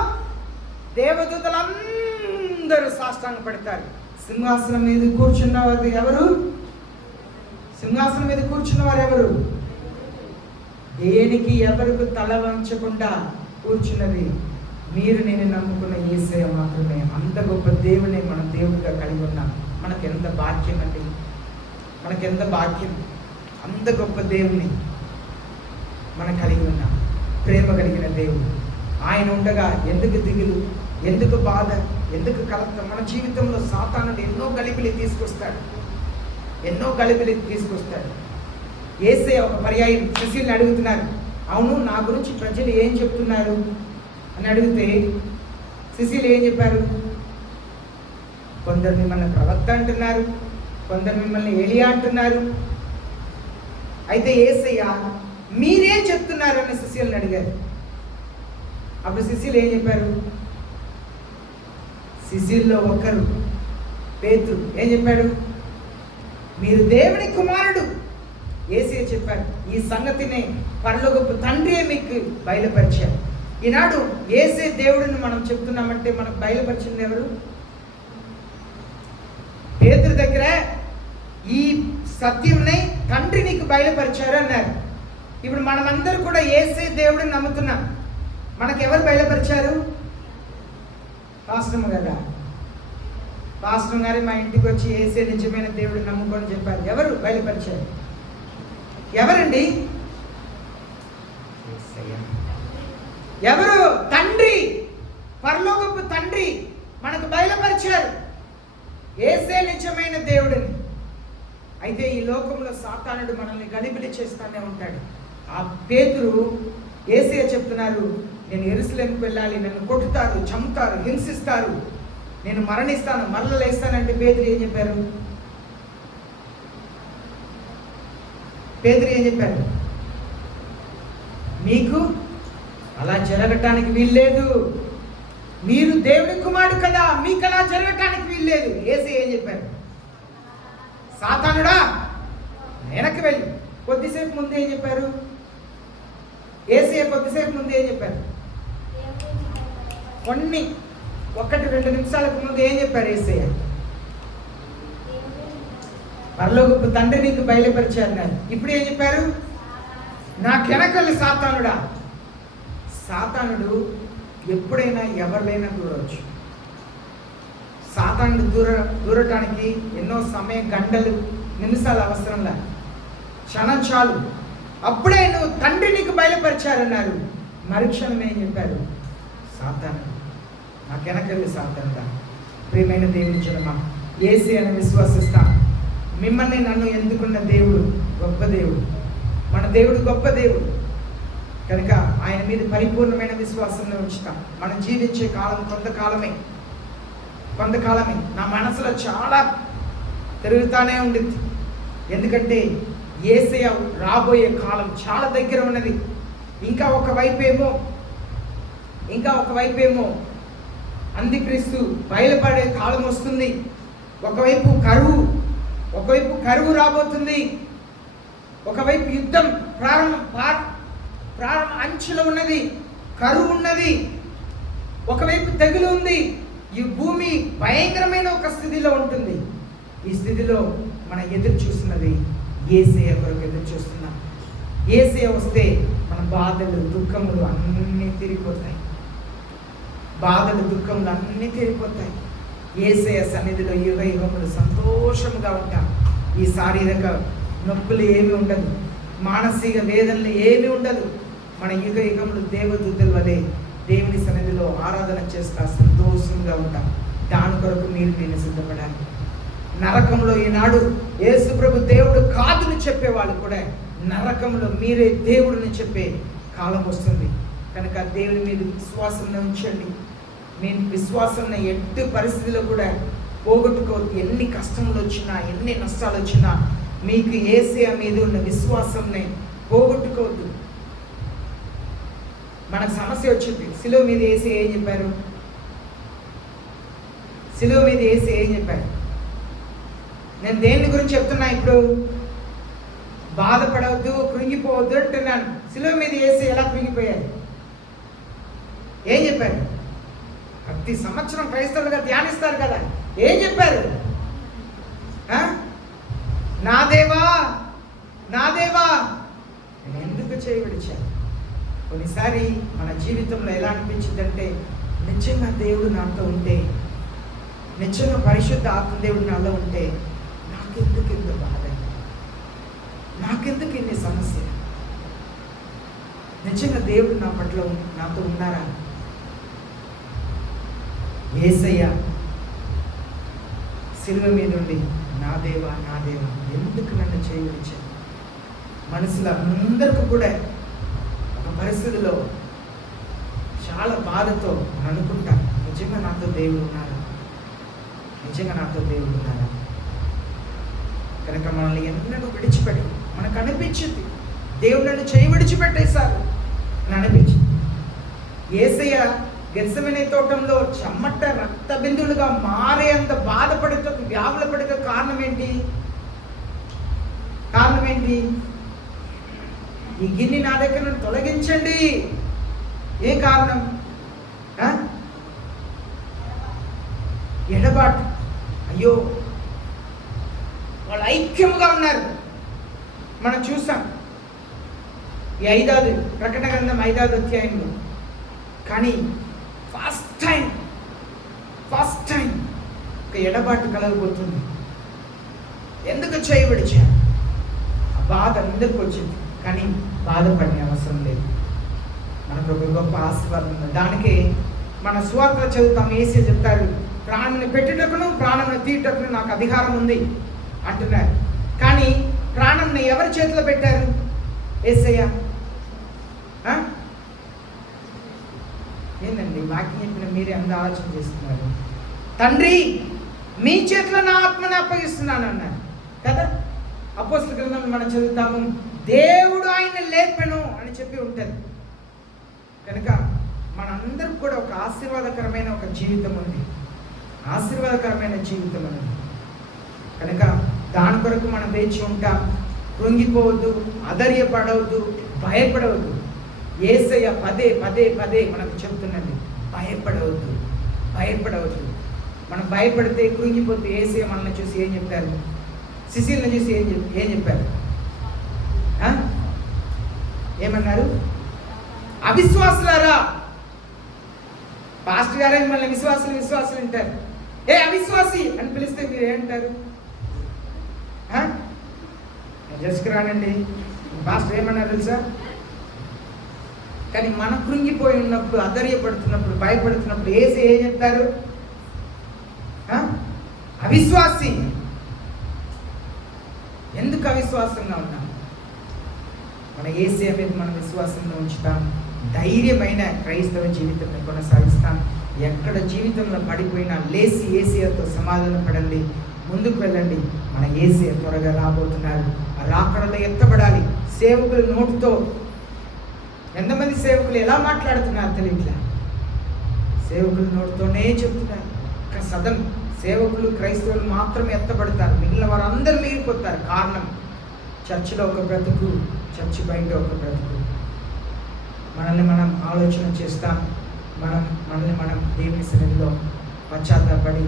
దేవదూతలందరూ సాష్టాంగ పడతారు. సింహాసనం మీద కూర్చున్నవారు ఎవరు? దేనికి ఎవరికి తల వంచకుండా కూర్చున్నది మీరు, నేను నమ్ముకున్న యేసయ్య మాత్రమే. అంత గొప్ప దేవుని మనం దేవుడిగా కలిగి ఉన్నాం. మనకెంత భాగ్యం అండి, మనకెంత భాగ్యం. అంత గొప్ప దేవుని మనం కలిగి ఉన్నాం. ప్రేమ కలిగిన దేవుడు. ఆయన ఉండగా ఎందుకు దిగులు, ఎందుకు బాధ, ఎందుకు కలత? మన జీవితంలో సాతానుడు ఎన్నో గలిబిలి తీసుకొస్తాడు. యేసయ్య ఒక పర్యాయం శిష్యుల్ని అడుగుతున్నారు, అవును నా గురించి ప్రజలు ఏం చెప్తున్నారు అని అడిగితే శిష్యులు ఏం చెప్పారు? కొందరు మిమ్మల్ని ప్రవక్త అంటున్నారు, కొందరు మిమ్మల్ని ఏలియా అంటున్నారు. అయితే యేసయ్య మీరేం చెప్తున్నారు అని శిష్యుల్ని అడిగారు. అప్పుడు శిష్యులు ఏం చెప్పారు? శిష్యుల్లో ఒకరు పేతురు ఏం చెప్పాడు? మీరు దేవుని కుమారుడు. యేసయ్య చెప్పారు, ఈ సంగతిని పరలోకపు తండ్రియే మీకు బయలుపరిచారు. ఈనాడు యేసే దేవుడిని మనం చెప్తున్నామంటే మనకు బయలుపరిచింది ఎవరు? పేతురు దగ్గర ఈ సత్యంని తండ్రి నీకు బయలుపరిచారు అన్నారు. ఇప్పుడు మనమందరూ కూడా యేసే దేవుడిని నమ్ముతున్నాం. మనకు ఎవరు బయలుపరిచారు? పాస్టర్ గారు మా ఇంటికి వచ్చి యేసే నిజమైన దేవుడిని నమ్ముకొని చెప్పారు. ఎవరు బయలుపరిచారు? ఎవరండి? ఎవరు? తండ్రి, పరలోకపు తండ్రి మనకు బయలుపరిచారు యేసే నిజమైన దేవుడిని. అయితే ఈ లోకంలో సాతానుడు మనల్ని గలిబిలి చేస్తూనే ఉంటాడు. ఆ పేతురు యేసయ్య చెప్తున్నారు, నేను యెరూషలేముకు వెళ్ళాలి, నన్ను కొట్టుతారు, చంపుతారు, హింసిస్తారు, నేను మరణిస్తాను, మరల లేస్తానంటే పేతురు ఏం చెప్పారు? పేతురు ఏం చెప్పారు? మీకు అలా జరగటానికి వీల్లేదు, మీరు దేవుని కుమారుడు కదా, మీకు అలా జరగటానికి వీల్లేదు. యేసయ్య ఏం చెప్పారు? సాతానుడా వెనక్కి వెళ్ళి. కొద్దిసేపు ముందు ఏం చెప్పారు? యేసయ్య కొద్దిసేపు ముందు ఏం చెప్పారు? కొన్ని 1-2 నిమిషాలకు ముందు ఏం చెప్పారు యేసయ్య? పరలోకపు తండ్రి నీకు బయలుపరిచారు. ఇప్పుడు ఏం చెప్పారు? నాకెనకల్లి సాతానుడా. సాతానుడు ఎప్పుడైనా ఎవరినైనా దూరవచ్చు. సాతానుడు దూరటానికి ఎన్నో సమయం, గంటలు, నిమిషాలు అవసరంలా, క్షణం చాలు. అప్పుడే నువ్వు తండ్రి నీకు బయలుపరిచారన్నారు. మరుక్షణం ఏం చెప్పారు? సాతానుడు నాకెనకల్లి సాతానుడా. ప్రియమైన దేవుని జనమా, యేసయ్యను విశ్వసిస్తాం. మిమ్మల్ని నన్ను ఎందుకున్న దేవుడు గొప్ప దేవుడు. మన దేవుడు గొప్ప దేవుడు కనుక ఆయన మీద పరిపూర్ణమైన విశ్వాసంలో ఉంచుతాం. మనం జీవించే కాలం కొంతకాలమే. నా మనసులో చాలా తిరుగుతానే ఉండింది. ఎందుకంటే యేసయ్య రాబోయే కాలం చాలా దగ్గర ఉన్నది. ఇంకా ఒకవైపేమో అంత్యక్రీస్తు బయలుపడే కాలం వస్తుంది. ఒకవైపు కరువు రాబోతుంది. ఒకవైపు యుద్ధం ప్రారంభ అంచులో ఉన్నది, కరువు ఉన్నది. ఒకవైపు తెగులు ఉంది. ఈ భూమి భయంకరమైన ఒక స్థితిలో ఉంటుంది. ఈ స్థితిలో మనం ఎదురు చూస్తున్నది యేసయ్య కొరకు ఎదురు చూస్తున్నాం. యేసయ్య వస్తే మన బాధలు, దుఃఖములు అన్నీ తీరిపోతాయి. యేసయ్య సన్నిధిలో యుగములు సంతోషముగా ఉంటాం. ఈ శారీరక నొప్పులు ఏమి ఉండదు, మానసిక వేదనలు ఏమి ఉండదు. మన యుగములు దేవదూతల వలె దేవుని సన్నిధిలో ఆరాధన చేస్తా సంతోషంగా ఉంటాం. దాని కొరకు మీరు సిద్ధపడాలి. నరకంలో ఈనాడు యేసు ప్రభు దేవుడు కాదుని చెప్పేవాళ్ళు కూడా నరకంలో మీరే దేవుడిని చెప్పే కాలం వస్తుంది. కనుక దేవుని మీద విశ్వాసంలో ఉంచండి. మీ విశ్వాసాన్ని ఎట్టి పరిస్థితిలో కూడా పోగొట్టుకోవద్దు. ఎన్ని కష్టములు వచ్చినా, ఎన్ని నష్టాలు వచ్చినా మీకు యేసయ్య మీద ఉన్న విశ్వాసాన్ని పోగొట్టుకోవద్దు. మనకు సమస్య వచ్చింది. శిలువ మీద యేసయ్య ఏం చెప్పారు? నేను దేని గురించి చెప్తున్నా? ఇప్పుడు బాధపడవద్దు, కృంగిపోవద్దు అంటున్నాను. శిలువ మీద యేసయ్య ఎలా కృంగిపోయారు? ఏం చెప్పారు? ప్రతి సంవత్సరం క్రైస్తవులుగా ధ్యానిస్తారు కదా. ఏం చెప్పారు? నా దేవా నేను ఎందుకు చేయబడిచాను? కొన్నిసారి మన జీవితంలో ఎలా అనిపించిందంటే, నిజంగా దేవుడు నాతో ఉంటే, నిజంగా పరిశుద్ధ ఆత్మ దేవుడు నాలో ఉంటే నాకెందుకు ఇంత బాధ, నాకెందుకు ఇన్ని సమస్య? నిజంగా దేవుడు నా పట్ల నాతో ఉన్నారా? యేసయ్య శిలువ మీద ఉండి నా దేవా ఎందుకు నన్ను చేయవచ్చాను? మనసులో అందరికీ కూడా ఒక పరిస్థితిలో చాలా బాధతో అనుకుంటాను, నిజంగా నాతో దేవుడు ఉన్నారా? కనుక మనల్ని ఎన్నడూ విడిచిపెట్టు. మనకు అనిపించింది దేవుడు నన్ను చేయి విడిచిపెట్టేశారు అని అనిపించింది. యేసయ్య గెత్సెమనే తోటంలో చెమట రక్త బిందువులుగా మారే అంత బాధపడితే, వ్యాధుల పడితే కారణం ఏంటి? ఈ గిన్నె నా దగ్గర నుండి తొలగించండి. ఏ కారణం? ఎడబాటు. అయ్యో, వాళ్ళు ఐక్యముగా ఉన్నారు. మనం చూసాం ఈ 5వ ప్రకటన గ్రంథం 5వ అధ్యాయంలో. కానీ ఫస్ట్ టైం ఒక ఎడబాటు కలగబోతుంది. ఎందుకు చేయబడిచారు? ఆ బాధ అందరికి వచ్చింది, కానీ బాధపడే అవసరం లేదు. మనకు ఒక గొప్ప ఆశీర్వాదం ఉంది. దానికి మన సువార్త చదువుతాం. యేసయ్య చెప్తారు, ప్రాణాన్ని పెట్టుటకును ప్రాణాన్ని తీయుటకును నాకు అధికారం ఉంది అంటున్నారు. కానీ ప్రాణంని ఎవరి చేతిలో పెట్టారు? యేసయ్య. ఏందండి వాక్యం చెప్పిన మీరే అంత ఆలోచన చేస్తున్నారు. తండ్రి మీ చేతిలో నా ఆత్మని అప్పగిస్తున్నాను అన్నారు కదా. అపోస్తల గ్రంథంలో మనం చదువుతాము, దేవుడు ఆయన లేపెను అని చెప్పి ఉంటుంది. కనుక మనందరూ కూడా ఒక ఆశీర్వాదకరమైన ఒక జీవితం ఉంది, ఆశీర్వాదకరమైన జీవితం ఉంది. కనుక దాని కొరకు మనం వేచి ఉంటాం. కృంగిపోవద్దు, అధైర్యపడవద్దు, భయపడవద్దు. యేసయ్య పదే పదే పదే మనకు చెప్తున్నది, భయపడవద్దు, భయపడవద్దు. మనం భయపడితే కృంగిపోతే యేసయ్య మనల్ని చూసి ఏం చెప్పారు? శిష్యులను చూసి ఏం చెప్పారు? ఏమన్నారు? అవిశ్వాసులారా. పాస్టర్ గారే మిమ్మల్ని విశ్వాసులు అంటారు. ఏ అవిశ్వాసి అని పిలిస్తే మీరు ఏమంటారు? జస్కి రానండి, పాస్టర్ ఏమన్నారు తెలుసా? కానీ మనం కృంగిపోయి ఉన్నప్పుడు, అధైర్యపడుతున్నప్పుడు, భయపడుతున్నప్పుడు ఏసి ఏం చెప్తారు? అవిశ్వాసి. ఎందుకు అవిశ్వాసంగా ఉన్నాం? మన యేసయ్య మీద మనం విశ్వాసంగా ఉంచుతాం, ధైర్యమైన క్రైస్తవ జీవితాన్ని కొనసాగిస్తాం. ఎక్కడ జీవితంలో పడిపోయినా లేచి యేసయ్యతో సమాధాన పడండి, ముందుకు వెళ్ళండి. మన యేసయ్య త్వరగా రాబోతున్నారు. ఆ రాకడలో ఎత్తబడాలి. సేవకుల నోటుతో ఎంతమంది సేవకులు ఎలా మాట్లాడుతున్నారు తెలియట్లా. సేవకుల నోటుతోనే చెప్తున్నారు. సదం సేవకులు క్రైస్తవులు మాత్రమే ఎత్తబడతారు, మిగిలిన వారందరూ మిగిలిపోతారు. కారణం, చర్చిలో ఒక బ్రతుకు, చర్చి బయట ఒక బ్రతుకు. మనల్ని మనం ఆలోచన చేస్తాం, మనల్ని మనం దేవుని సన్నిధిలో పశ్చాత్తాపడి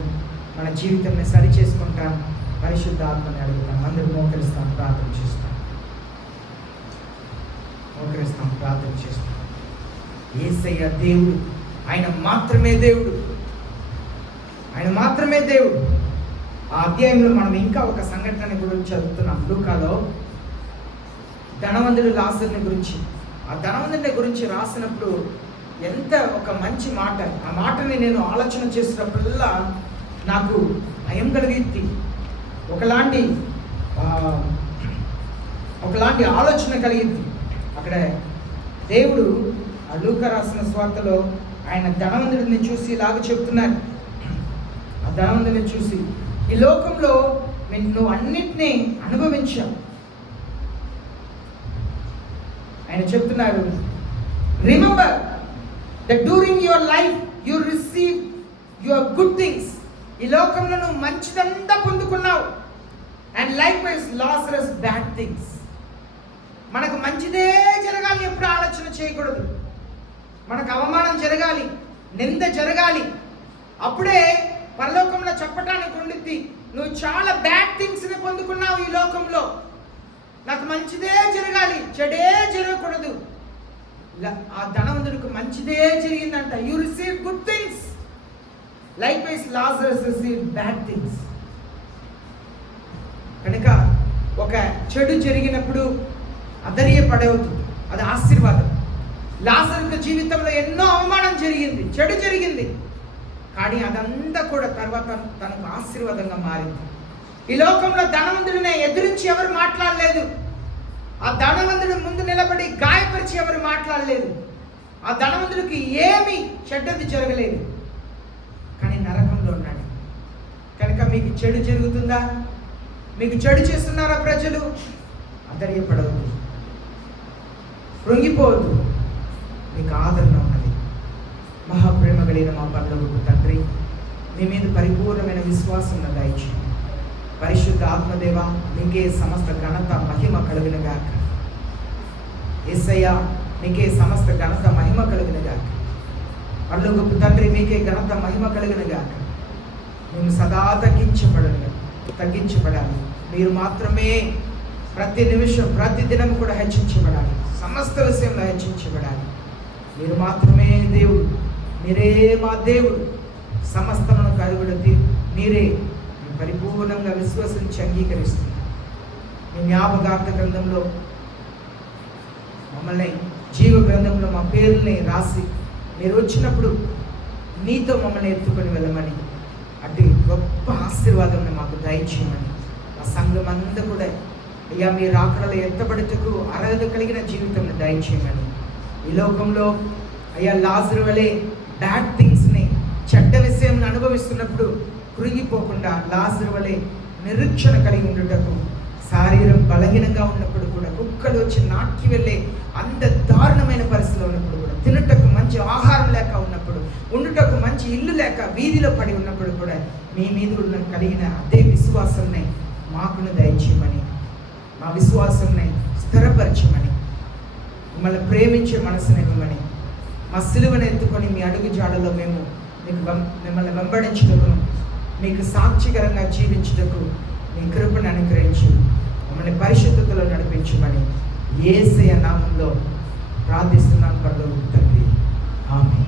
మన జీవితాన్ని సరి చేసుకుంటాం, పరిశుద్ధ ఆత్మని అడుగుతాం. అందరూ మోకరిస్తాం, ప్రార్థన చేస్తాం. యేసయ్య దేవుడు, ఆయన మాత్రమే దేవుడు, ఆయన మాత్రమే దేవుడు. ఆ అధ్యాయంలో మనం ఇంకా ఒక సంఘటన గురించి చదువుతున్నాం. లూకాలో ధనవంతుడు లాజరుని గురించి. ఆ ధనవంతుని గురించి రాసినప్పుడు ఎంత ఒక మంచి మాట. ఆ మాటని నేను ఆలోచన చేసినప్పుడల్లా నాకు భయం కలిగింది. ఒకలాంటి ఆలోచన కలిగింది. అక్కడ దేవుడు ఆ లూకా రాసిన స్వార్తలో ఆయన ధనవంతుడిని చూసి ఇలాగ చెప్తున్నారు. ఆ ధనవంతుడిని చూసి, ఈ లోకంలో నువ్వు అన్నిటినీ అనుభవించావు. ఆయన చెప్తున్నారు, remember that during your life you receive your good things. ఈ లోకంలో నువ్వు మంచిదంతా పొందుకున్నావు. And likewise Lazarus bad things. మనకు మంచిదే జరగాలి, ఎప్పుడు ఆలోచన చేయకూడదు. మనకు అవమానం జరగాలి, నింద జరగాలి, అప్పుడే పరలోకంలో చెప్పటానికి ఉండిద్ది, నువ్వు చాలా బ్యాడ్ థింగ్స్ని పొందుకున్నావు ఈ లోకంలో. నాకు మంచిదే జరగాలి, చెడే జరగకూడదు. ఆ ధనవంతుడికి మంచిదే జరిగిందంట. You receive good things. Life wise Lazarus receive bad things. కనుక ఒక చెడు జరిగినప్పుడు అధైర్యపడవద్దు, అది ఆశీర్వాదం. లాజరు జీవితంలో ఎన్నో అవమానం జరిగింది, చెడు జరిగింది, కానీ అదంతా కూడా తర్వాత తనకు ఆశీర్వాదంగా మారింది. ఈ లోకంలో ధనవంతుడిని ఎదిరించి ఎవరు మాట్లాడలేదు. ఆ ధనవంతుడి ముందు నిలబడి గాయపరిచి ఎవరు మాట్లాడలేదు. ఆ ధనవంతుడికి ఏమీ చెడ్డది జరగలేదు, కానీ నరకంలో ఉన్నాడు. కనుక మీకు చెడు జరుగుతుందా? మీకు చెడు చేస్తున్నారా ప్రజలు? అధైర్యపడవద్దు, కృంగిపోవద్దు. మీకు ఆదరణ ఉన్నది. మహాప్రేమ కలిగిన మా పరలోకపు తండ్రి, మీ మీద పరిపూర్ణమైన విశ్వాసం దయచేయండి. పరిశుద్ధ ఆత్మదేవ, మీకే సమస్త ఘనత మహిమ కలుగునుగాక. యేసయ్య, మీకే సమస్త ఘనత మహిమ కలుగునుగాక. పరలోకపు తండ్రి, మీకే ఘనత మహిమ కలుగునుగాక. మేము సదా తగ్గించబడాలి. మీరు మాత్రమే ప్రతి నిమిషం, ప్రతి దినం కూడా హెచ్చించబడాలి. సమస్త విషయంలో హెచ్చించబడాలి. మీరు మాత్రమే దేవుడు, మీరే మా దేవుడు. సమస్తమునకు అరుగుడు మీరే. పరిపూర్ణంగా విశ్వసించి అంగీకరిస్తున్నారు. మీ జ్ఞాపకార్థ గ్రంథంలో మమ్మల్ని, జీవ గ్రంథంలో మా పేర్లని రాసి మీరు వచ్చినప్పుడు మీతో మమ్మల్ని ఎత్తుకొని వెళ్ళమని, అటు గొప్ప ఆశీర్వాదం మాకు దయచేయమని, ఆ సంఘం అంతా కూడా అయ్యా మీ రాకడలో ఎత్తబడుటకు అర్హత కలిగిన జీవితం దయచేయమని, ఈ లోకంలో అయ్యా లాజరు వలె బ్యాడ్ థింగ్స్ని, చెడ్డ విషయం అనుభవిస్తున్నప్పుడు కృంగిపోకుండా లాజరు వలె నిరీక్షణ కలిగి ఉండుటకు, శరీరం బలహీనంగా ఉన్నప్పుడు కూడా, కుక్కలు వచ్చి నాట్కి వెళ్ళే అంత దారుణమైన పరిస్థితిలో ఉన్నప్పుడు కూడా, తినుటకు మంచి ఆహారం లేక ఉన్నప్పుడు, ఉండుటకు మంచి ఇల్లు లేక వీధిలో పడి ఉన్నప్పుడు కూడా మీ మీద ఉన్న కలిగిన అదే విశ్వాసాన్ని మాకును దయచేయమని, మా విశ్వాసాన్ని స్థిరపరచమని, మిమ్మల్ని ప్రేమించే మనసుని ఇవ్వమని, మా సిలువను ఎత్తుకొని మీ అడుగు జాడలో మేము మిమ్మల్ని వెంబడించుటకు, మీకు సాక్షికరంగా జీవించుటకు మీ కృపను అనుగ్రహించి మమ్మల్ని పరిశుద్ధతలో నడిపించమని యేసయ్య నామంలో ప్రార్థిస్తున్నాం పరలోకపు తండ్రి. ఆమేన్.